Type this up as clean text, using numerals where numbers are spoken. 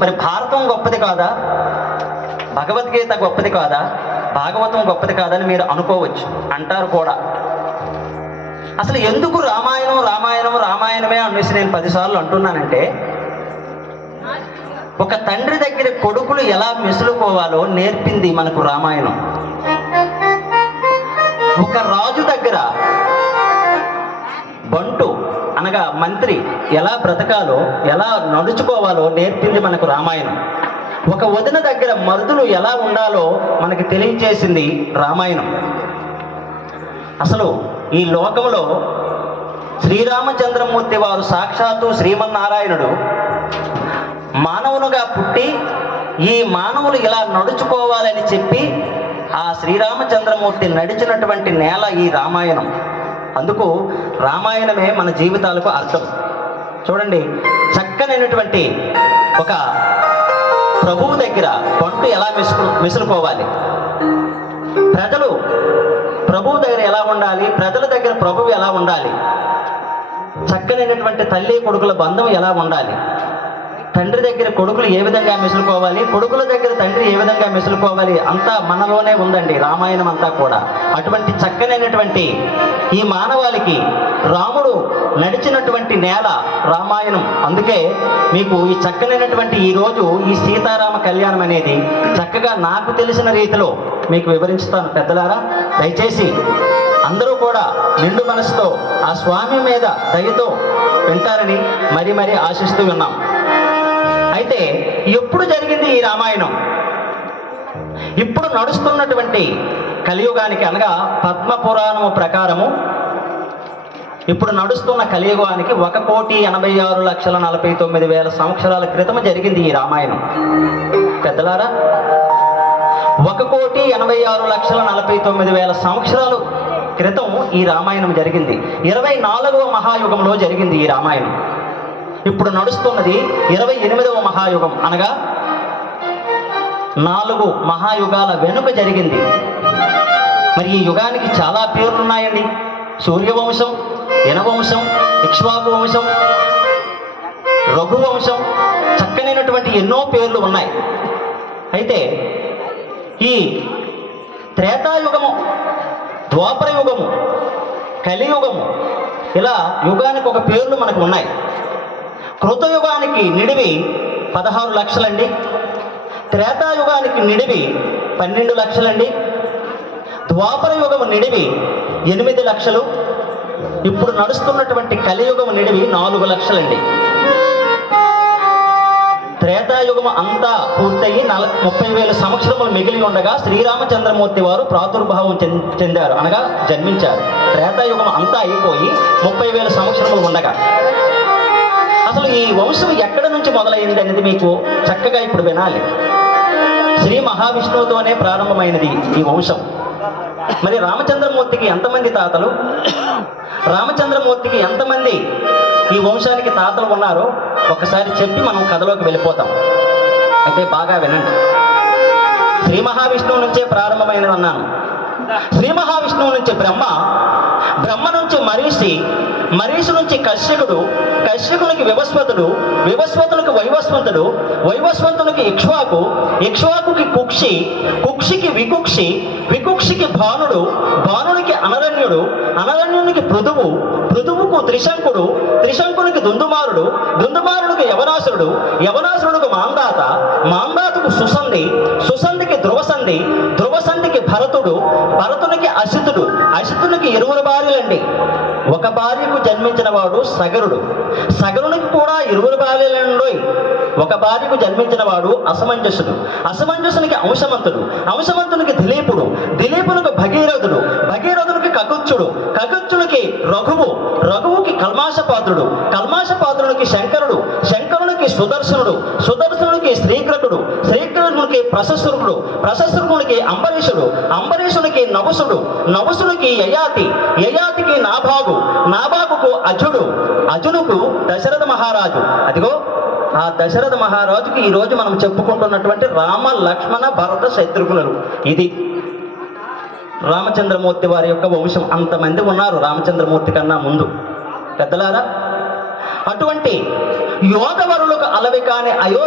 మరి భారతం గొప్పది కాదా, భగవద్గీత గొప్పది కాదా, భాగవతం గొప్పది కాదని మీరు అనుకోవచ్చు, అంటారు కూడా. అసలు ఎందుకు రామాయణం రామాయణం రామాయణమే అనేసి నేను 10 సార్లు అంటున్నానంటే, ఒక తండ్రి దగ్గర కొడుకులు ఎలా మెసులుకోవాలో నేర్పింది మనకు రామాయణం. ఒక రాజు దగ్గర బంటు అనగా మంత్రి ఎలా బ్రతకాలో, ఎలా నడుచుకోవాలో నేర్పింది మనకు రామాయణం. ఒక వదిన దగ్గర మరుదులు ఎలా ఉండాలో మనకి తెలియచేసింది రామాయణం. అసలు ఈ లోకంలో శ్రీరామచంద్రమూర్తి వారు సాక్షాత్తు శ్రీమన్నారాయణుడు మానవునుగా పుట్టి ఈ మానవులు ఇలా నడుచుకోవాలని చెప్పి ఆ శ్రీరామచంద్రమూర్తి నడిచినటువంటి నేల ఈ రామాయణం. అందుకు రామాయణమే మన జీవితాలకు అర్థం. చూడండి, చక్కనైనటువంటి ఒక ప్రభువు దగ్గర పంట ఎలా మెసులుకోవాలి, ప్రజలు ప్రభువు దగ్గర ఎలా ఉండాలి, ప్రజల దగ్గర ప్రభువు ఎలా ఉండాలి, చక్కనైనటువంటి తల్లి కొడుకుల బంధం ఎలా ఉండాలి, తండ్రి దగ్గర కొడుకులు ఏ విధంగా మెసులుకోవాలి, కొడుకుల దగ్గర తండ్రి ఏ విధంగా మెసులుకోవాలి, అంతా మనలోనే ఉందండి రామాయణం అంతా కూడా. అటువంటి చక్కనైనటువంటి ఈ మానవాళికి రాముడు నడిచినటువంటి నేల రామాయణం. అందుకే మీకు ఈ చక్కనైనటువంటి ఈరోజు ఈ సీతారామ కళ్యాణం అనేది చక్కగా నాకు తెలిసిన రీతిలో మీకు వివరించుతాను. పెద్దలారా, దయచేసి అందరూ కూడా నిండు మనసుతో ఆ స్వామి మీద దయతో వింటారని మరీ మరీ ఆశిస్తూ ఉన్నాం. అయితే ఎప్పుడు జరిగింది ఈ రామాయణం? ఇప్పుడు నడుస్తున్నటువంటి కలియుగానికి అనగా పద్మపురాణము ప్రకారము ఇప్పుడు నడుస్తున్న కలియుగానికి 1,86,49,000 సంవత్సరాల క్రితం జరిగింది ఈ రామాయణం. పెద్దలారా, 1,86,49,000 సంవత్సరాల క్రితం ఈ రామాయణం జరిగింది. 24వ మహాయుగంలో జరిగింది ఈ రామాయణం. ఇప్పుడు నడుస్తున్నది 28వ మహాయుగం, అనగా 4 మహాయుగాల వెనుక జరిగింది. మరి ఈ యుగానికి చాలా పేర్లు ఉన్నాయండి. సూర్యవంశం, యనవంశం, ఇక్ష్వాకు వంశం, రఘువంశం, చక్కనైనటువంటి ఎన్నో పేర్లు ఉన్నాయి. అయితే ఈ త్రేతాయుగము, ద్వాపర యుగము, కలియుగము, ఇలా యుగానికి ఒక పేర్లు మనకు ఉన్నాయి. కృతయుగానికి నిడివి 16 లక్షలండి, త్రేతాయుగానికి నిడివి 12 లక్షలండి, ద్వాపర యుగము నిడివి 8 లక్షలు, ఇప్పుడు నడుస్తున్నటువంటి కలియుగము నిడివి 4 లక్షలండి. త్రేతాయుగము అంతా పూర్తయి 30,000 సంవత్సరములు మిగిలి ఉండగా శ్రీరామచంద్రమూర్తి వారు ప్రాదుర్భావం చెందారు, అనగా జన్మించారు. త్రేతాయుగం అంతా అయిపోయి 30,000 సంవత్సరములు ఉండగా అసలు ఈ వంశం ఎక్కడి నుంచి మొదలైంది అనేది మీకు చక్కగా ఇప్పుడు వినాలి. శ్రీ మహావిష్ణువుతోనే ప్రారంభమైనది ఈ వంశం. మరి రామచంద్రమూర్తికి ఎంతమంది తాతలు, రామచంద్రమూర్తికి ఎంతమంది ఈ వంశానికి తాతలు ఉన్నారో ఒకసారి చెప్పి మనం కథలోకి వెళ్ళిపోతాం. అయితే బాగా వినండి. శ్రీ మహావిష్ణువు నుంచే ప్రారంభమైనది అన్నాను. శ్రీ మహావిష్ణువు నుంచి బ్రహ్మ, బ్రహ్మ నుంచి మరీషి, మరీషి నుంచి కశ్యకుడు, కశ్యకునికి వివస్వతుడు, వివస్వతునికి వైవస్వంతుడు, వైవస్వంతునికి ఇక్ష్వాకు, ఇక్ష్వాకుకి కుక్షి, కుక్షికి వికుక్షి, వికుక్షికి భానుడు, భానునికి అనరణ్యుడు, అనరణ్యునికి పృథువు, పృథువుకు త్రిశంకుడు, త్రిశంకునికి దుందుమారుడు, దుందుమారుడికి యవనాసురుడు, యవనాసురుడికి మాందాత, మాందాతకు సుసంధి, సుసంధికి ధ్రువసంధి, ధ్రువసంధికి భరతుడు, భరతునికి అసితుడు, అసితునికి 2 భార్యలండి. ఒక భార్యకు జన్మించిన వాడు సగరుడు, సగరునికి కూడా 2 భార్యలండి. ఒక భార్యకు జన్మించిన వాడు అసమంజసుడు, అసమంజసునికి అంశమంతుడు, అంశమంతునికి దిలీపుడు, దిలీపునికి భగీరథుడు, భగీరథునికి కకుత్సుడు, కకుత్సునికి రఘువు, రఘువుకి కల్మాషపాత్రుడు, కల్మాషపాత్రునికి శంకరుడు, శంకరునికి సుదర్శనుడు, సుదర్శనునికి శ్రీకృతుడు, శ్రీకృతునికి ప్రశస్సురుడు, ప్రశస్సురునికి అంబరీషుడు, అంబరీషునికి నవసుడు, నవసునికి యయాతి, యయాతికి నాభాగు, నాభాగుకు అజుడు, అజునుకు దశరథ మహారాజు. అదిగో ఆ దశరథ మహారాజుకి ఈరోజు మనం చెప్పుకుంటున్నటువంటి రామ లక్ష్మణ భరత శత్రుఘ్నులు. ఇది రామచంద్రమూర్తి వారి యొక్క వంశం. అంతమంది ఉన్నారు రామచంద్రమూర్తి కన్నా ముందు. పెద్దలారా, అటువంటి యోధవరులకు అలవి కాని